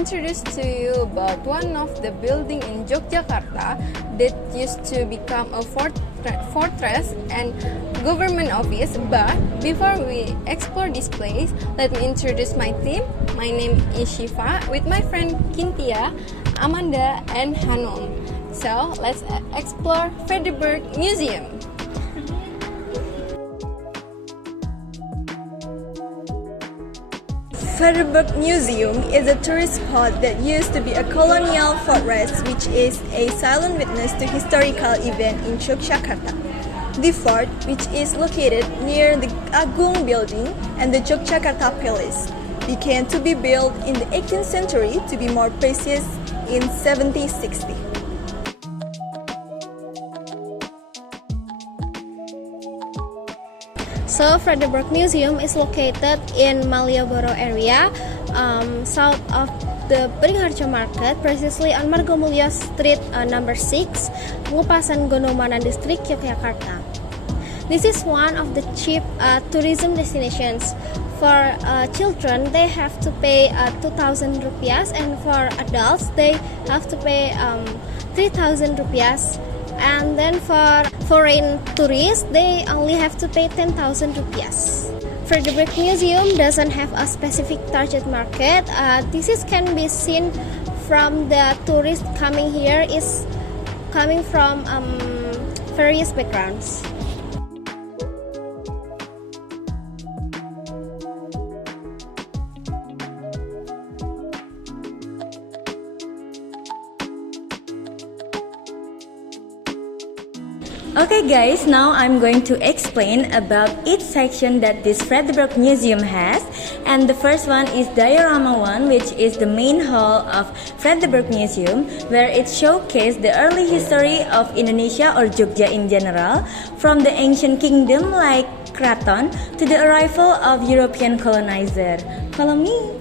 introduce to you about one of the building in Yogyakarta that used to become a fortress and government office. But before we explore this place, let me introduce my team. My name is Shifa with my friend Kynthia, Amanda, and Hanum. So let's explore Vredeburg Museum. Verdeburg Museum is a tourist spot that used to be a colonial fortress, which is a silent witness to historical event in Yogyakarta. The fort, which is located near the Agung building and the Yogyakarta Palace, began to be built in the 18th century, to be more precise in 1760. So, Vredeburg Museum is located in Malioboro area, south of the Beringharjo Market, precisely on Margomulyo Street number 6, Ngupasan Gondomana District, Yogyakarta. This is one of the cheap tourism destinations. For children, they have to pay 2,000 rupiahs, and for adults, they have to pay 3,000 rupiahs. And then for foreign tourists, they only have to pay 10,000 rupiahs. Vredeburg Museum doesn't have a specific target market. This can be seen from the tourists coming here is coming from various backgrounds. Okay guys, now I'm going to explain about each section that this Vredeburg Museum has. And the first one is Diorama 1, which is the main hall of Vredeburg Museum, where it showcases the early history of Indonesia or Jogja in general, from the ancient kingdom like Kraton to the arrival of European colonizer. Follow me!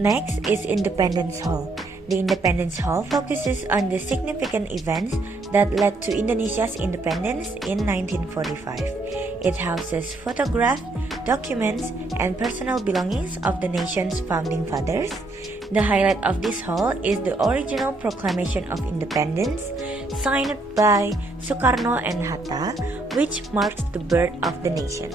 Next is Independence Hall. The Independence Hall focuses on the significant events that led to Indonesia's independence in 1945. It houses photographs, documents, and personal belongings of the nation's founding fathers. The highlight of this hall is the original Proclamation of Independence, signed by Sukarno and Hatta, which marks the birth of the nation.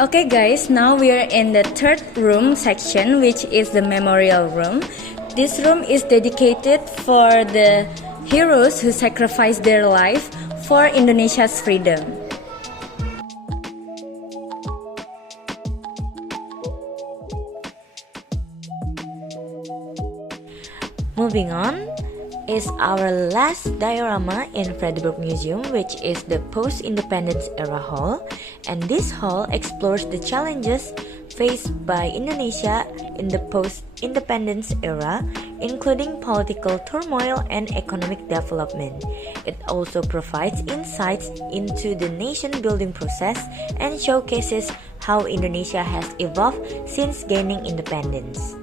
Okay guys, now we are in the third room section, which is the memorial room. This room is dedicated for the heroes who sacrificed their life for Indonesia's freedom. Moving on is our last diorama in Vredeburg Museum, which is the post-independence era hall, and this hall explores the challenges faced by Indonesia in the post-independence era, including political turmoil and economic development. It also provides insights into the nation-building process and showcases how Indonesia has evolved since gaining independence.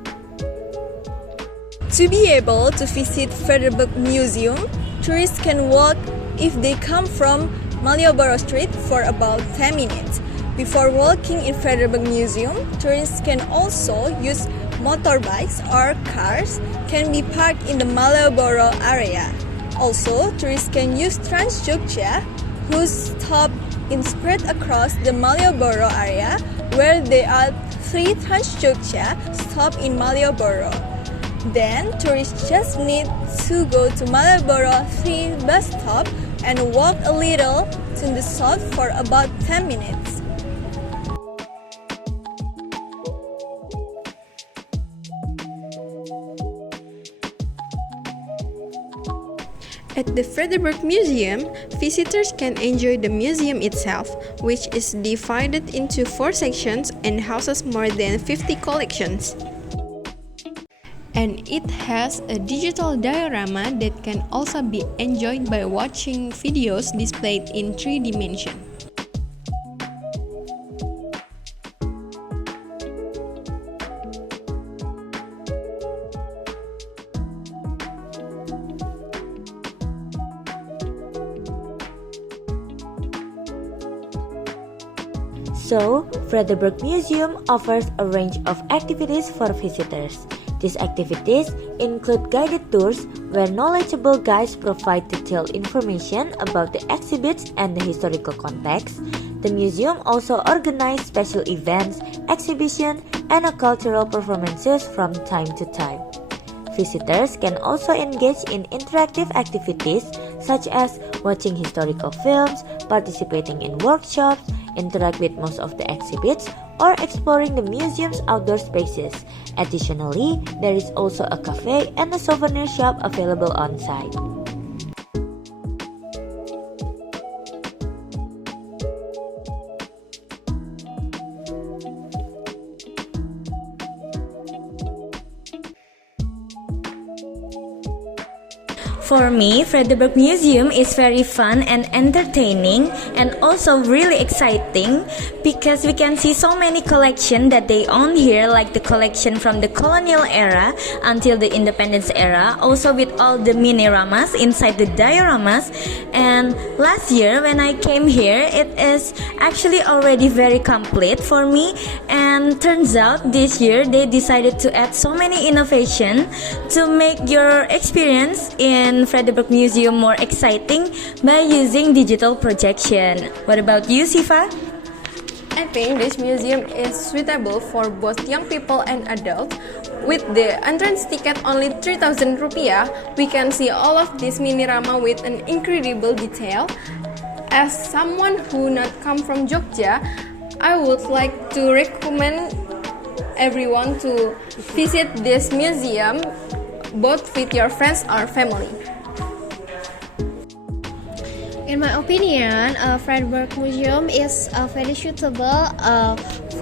To be able to visit Vredeburg Museum, tourists can walk if they come from Malioboro Street for about 10 minutes. Before walking in Vredeburg Museum, tourists can also use motorbikes or cars can be parked in the Malioboro area. Also, tourists can use Trans Jogja, whose stop is spread across the Malioboro area, where there are 3 Trans Jogja stops in Malioboro. Then, tourists just need to go to Malioboro 3 bus stop and walk a little to the south for about 10 minutes. At the Vredeburg Museum, visitors can enjoy the museum itself, which is divided into 4 sections and houses more than 50 collections. and it has a digital diorama that can also be enjoyed by watching videos displayed in 3 dimensions. So, Vredeburg Museum offers a range of activities for visitors. These activities include guided tours where knowledgeable guides provide detailed information about the exhibits and the historical context. The museum also organizes special events, exhibitions, and cultural performances from time to time. Visitors can also engage in interactive activities such as watching historical films, participating in workshops, interact with most of the exhibits, or exploring the museum's outdoor spaces. Additionally, there is also a cafe and a souvenir shop available on site. For me, Vredeburg Museum is very fun and entertaining and also really exciting because we can see so many collections that they own here, like the collection from the colonial era until the independence era, also with all the mini-ramas inside the dioramas. And last year when I came here, it is actually already very complete for me, and turns out this year they decided to add so many innovation to make your experience in Vredeburg Museum more exciting by using digital projection. What about you, Sifa? I think this museum is suitable for both young people and adults. With the entrance ticket only 3,000 rupiah, we can see all of this mini-rama with an incredible detail. As someone who not come from Jogja, I would like to recommend everyone to visit this museum, both with your friends or family. In my opinion, Vredeburg Museum is very suitable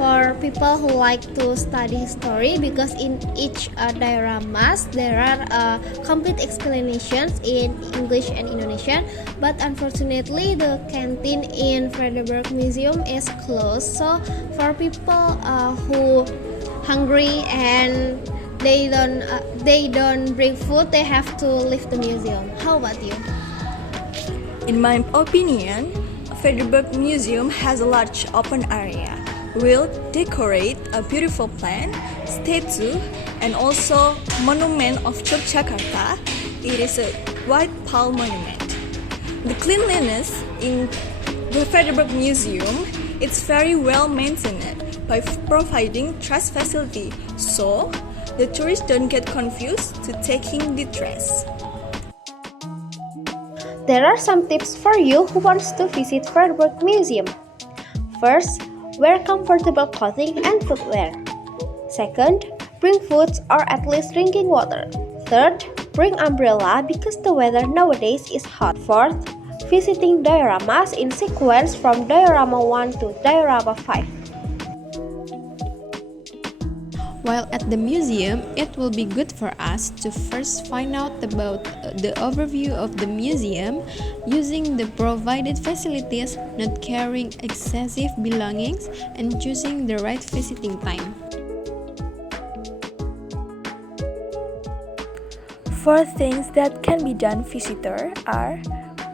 for people who like to study history because in each dioramas there are complete explanations in English and Indonesian. But unfortunately, the canteen in Vredeburg Museum is closed. So for people who hungry and they don't bring food, they have to leave the museum. How about you? In my opinion, Vredeburg Museum has a large open area. We'll decorate a beautiful plant, statue, and also monument of Yogyakarta. It is a white palm monument. The cleanliness in the Vredeburg Museum is very well maintained by providing trash facility, so the tourists don't get confused to taking the trash. There are some tips for you who wants to visit Vredeburg Museum. First, wear comfortable clothing and footwear. Second, bring foods or at least drinking water. Third, bring umbrella because the weather nowadays is hot. Fourth, visiting dioramas in sequence from diorama 1 to diorama 5. While at the museum, it will be good for us to first find out about the overview of the museum, using the provided facilities, not carrying excessive belongings, and choosing the right visiting time. 4 things that can be done visitor are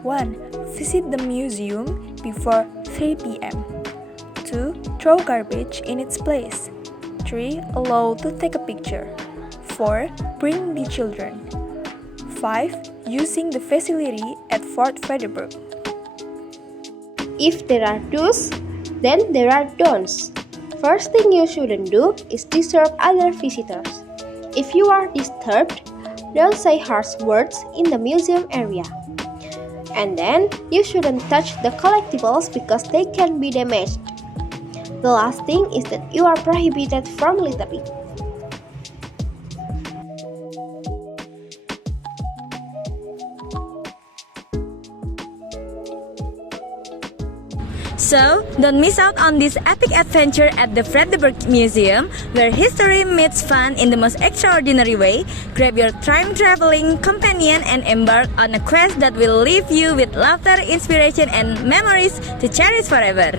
1. Visit the museum before 3 p.m. 2. Throw garbage in its place. 3. Allow to take a picture. 4. Bring the children. 5. Using the facility at Fort Verdeburg. If there are do's, then there are don'ts. First thing you shouldn't do is disturb other visitors. If you are disturbed, don't say harsh words in the museum area. And then, you shouldn't touch the collectibles because they can be damaged. The last thing is that you are prohibited from littering. So, don't miss out on this epic adventure at the Vredeburg Museum, where history meets fun in the most extraordinary way. Grab your time traveling companion and embark on a quest that will leave you with laughter, inspiration, and memories to cherish forever.